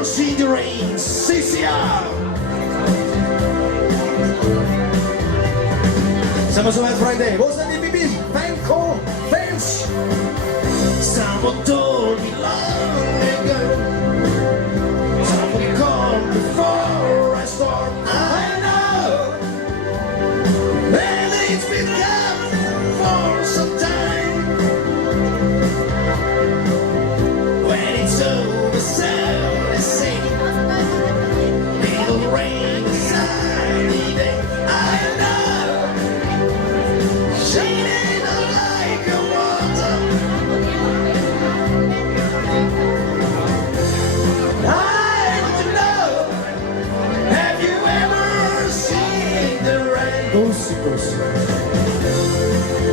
ever seen the rain? CCR! Sama-sama Friday. Bosan di Pipifein Co fans. Someone told me long ago. Someone called before I start. I know. And it's been gone for some time. When it's over, so to say, it'll rain a sunny day. I know. Shining like a water. I want to know, have you ever seen the rain?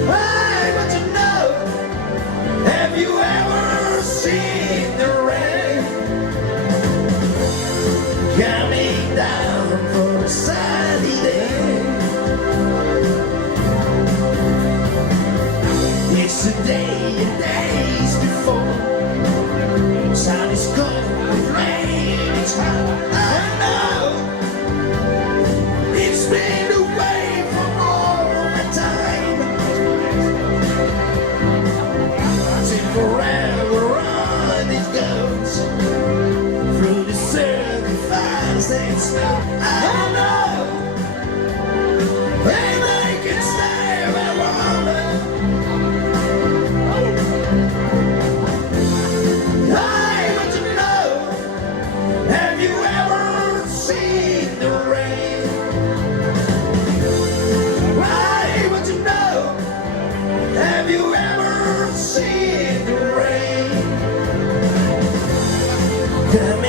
I want to know, have you ever seen the rain coming down for a sunny day? It's a day and days before. Sun is cold, rain is hot. I know it's been away for all the time. Till forever on it goes through the sacrifice and snow. I know, and I can stay where I wanna. I want to know, have you ever seen the rain? I want to know, have you ever seen the rain? Come